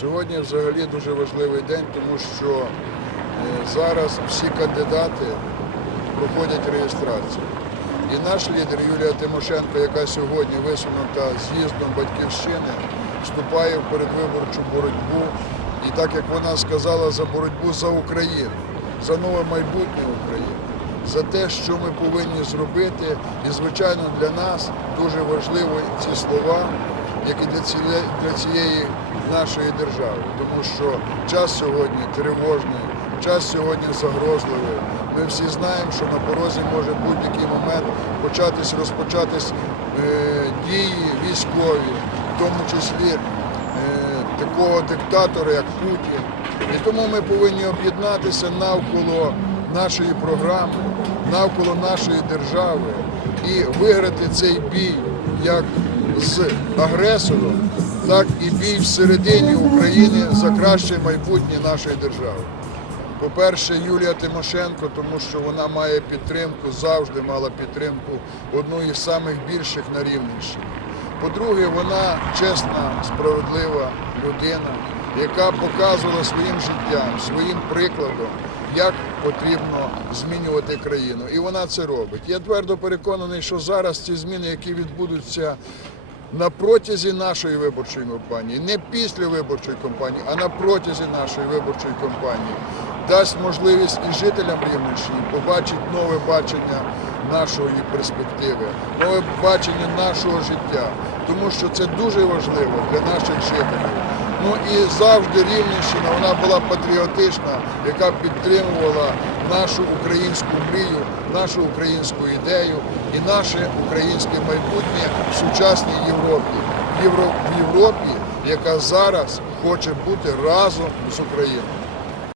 Сьогодні взагалі дуже важливий день, тому що е, зараз всі кандидати проходять реєстрацію. І наш лідер Юлія Тимошенко, яка сьогодні висунута з'їздом батьківщини, вступає в передвиборчу боротьбу. І так як вона сказала, за боротьбу за Україну, за нове майбутнє України, за те, що ми повинні зробити. І, звичайно, для нас дуже важливі ці слова, як і для цієї, для цієї нашої держави, тому що час сьогодні тривожний, час сьогодні загрозливий. Ми всі знаємо, що на порозі може будь-який момент початись, розпочатись е, дії військові, в тому числі е, такого диктатора, як Путін. І тому ми повинні об'єднатися навколо нашої програми, навколо нашої держави і виграти цей бій як з агресором, так і бій всередині України за краще майбутнє нашої держави. По-перше, Юлія Тимошенко, тому що вона має підтримку, завжди мала підтримку одну із самих більших на Рівненщині. По-друге, вона чесна, справедлива людина, яка показувала своїм життям, своїм прикладом, як потрібно змінювати країну. І вона це робить. Я твердо переконаний, що зараз ці зміни, які відбудуться на протязі нашої виборчої кампанії, не після виборчої кампанії, а на протязі нашої виборчої кампанії, дасть можливість і жителям Рівненщини побачити нове бачення нашої перспективи, нове бачення нашого життя, тому що це дуже важливо для наших жителів. Ну і завжди Рівненщина вона була патріотична, яка підтримувала нашу українську мрію, нашу українську ідею і наше українське майбутнє в сучасній Європі. В Євро- в Європі, яка зараз хоче бути разом з Україною.